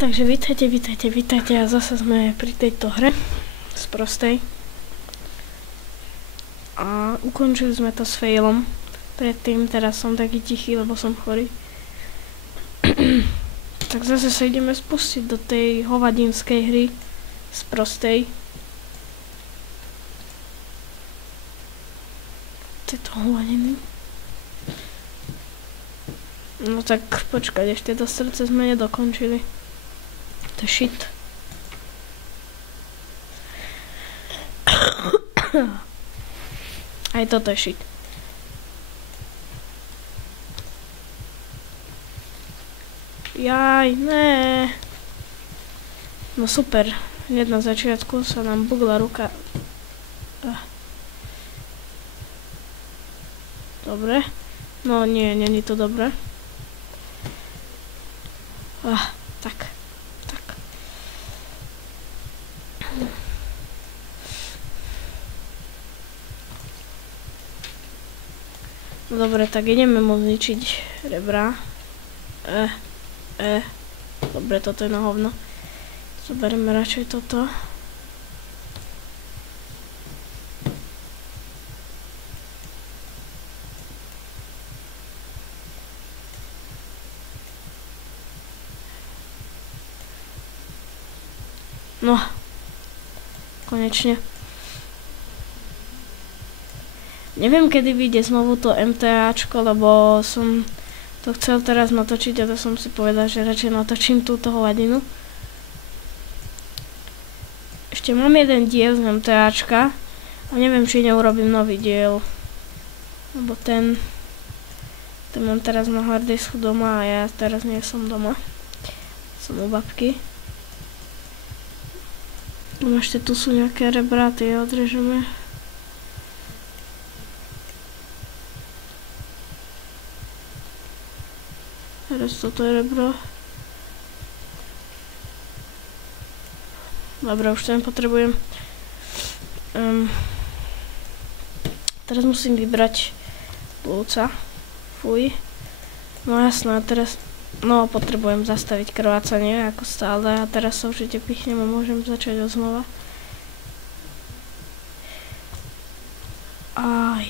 Takže vítajte a zase sme pri tejto hre z prostej. A ukončili sme to s failom. Predtým teraz som taký tichý, lebo som chorý. Tak zase sa ideme spustiť do tej hovadinskej hry z prostej. Tieto hovadiny. No tak počkať, ešte to srdce sme nedokončili. To je shit. Aj toto je shit. Jaj, ne. No super. Hneď na začiatku sa nám bugla ruka. Dobre. No nie, není to dobré. Tak. No dobre, tak ideme mu zničiť rebra. Dobre, toto je na hovno. Zoberieme radšej toto. No, konečne. Neviem, kedy vyjde znovu to MTAčko, lebo som to chcel teraz natočiť a to som si povedal, že radšej natočím túto hovadinu. Ešte mám jeden diel z MTAčka a neviem, či neurobím nový diel. Lebo ten mám teraz na hardisku doma a ja teraz nie som doma. Som u babky. Ešte tu sú nejaké rebra, tie odrežeme. Teraz toto je rebro. Dobre, už to nepotrebujem. Teraz musím vybrať plúca. Fuj. No jasné, teraz... No, potrebujem zastaviť krvácanie, ako stále, a teraz sa určite pichnem a môžem začať odznova. Aj.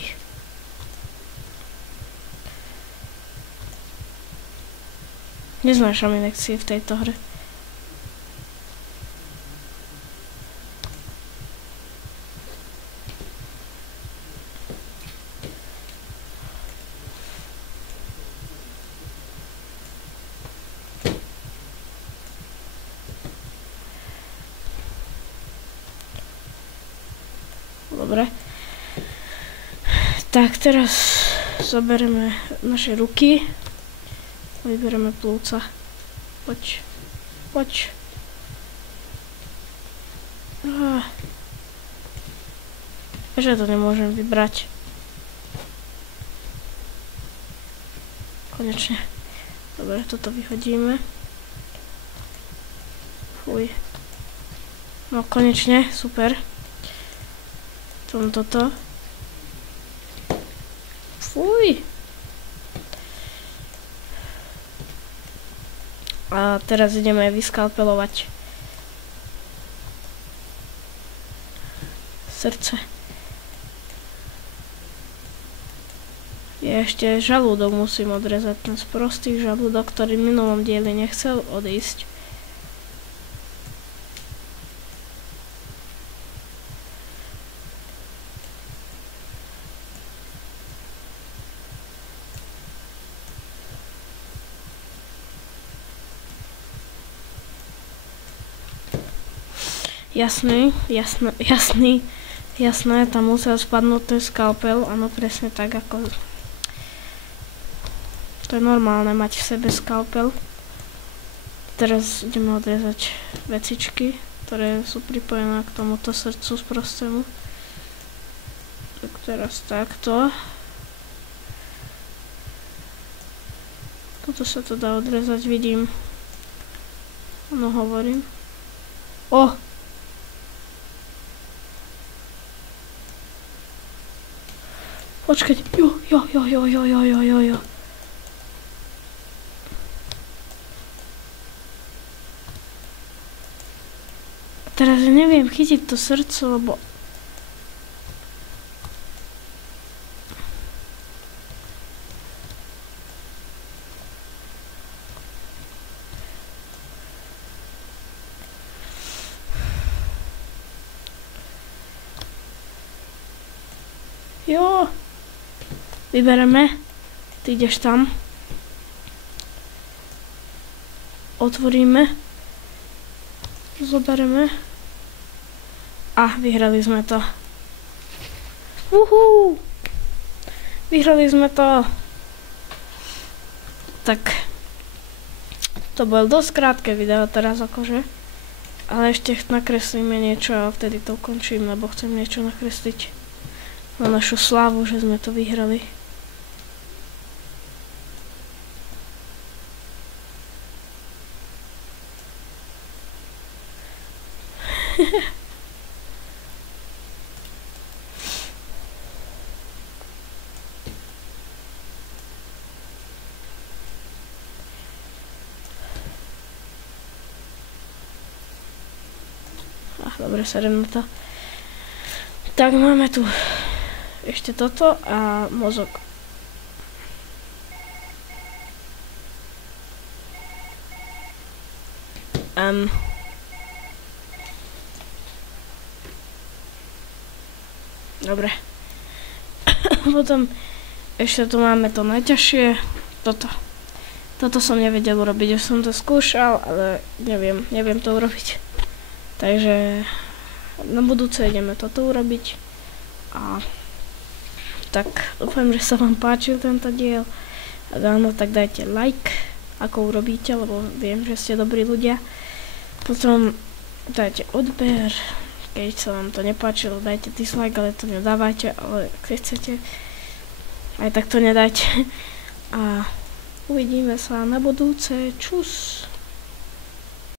Neznášam injekcie v tejto hre. Dobre. Tak teraz zoberieme naše ruky. Vyberieme plúca. Poď. Že to nemôžem vybrať. Konečne. Dobre, toto vyhodíme. Fuj. No konečne, super. Toto. Fuj. A teraz ideme vyskalpelovať srdce. Ešte žalúdok musím odrezať, ten sprostý žalúdok, ktorý v minulom dieli nechcel odísť. Jasné, tam musel spadnúť ten skalpel, áno, presne tak, ako... To je normálne mať v sebe skalpel. Teraz ideme odrezať vecičky, ktoré sú pripojené k tomuto srdcu sprostému. Tak teraz takto. Toto sa to dá odrezať, vidím. Áno, hovorím. Počkať, jo. teraz neviem chytiť to srdce, lebo... Jo, vybereme, ty ideš tam, otvoríme, zobereme a vyhrali sme to. Uhú, vyhrali sme to. Tak, to bolo dosť krátke video teraz akože, ale ešte nakreslíme niečo a vtedy to ukončím, lebo chcem niečo nakresliť. Na našu slávu, že sme to vyhrali. Dobre, serem na to. Tak máme tu ešte toto a mozog. Dobre. Potom ešte tu máme to najťažšie. Toto som nevedel urobiť, ja som to skúšal, ale neviem to urobiť. Takže na budúce ideme toto urobiť. A tak dúfam, že sa vám páčil tento diel. Ak áno, tak dajte like, ako urobíte, lebo viem, že ste dobrí ľudia. Potom dajte odber, keď sa vám to nepáčilo, dajte dislike, ale to nedávajte, ale keď chcete, aj tak to nedajte. A uvidíme sa na budúce. Čus!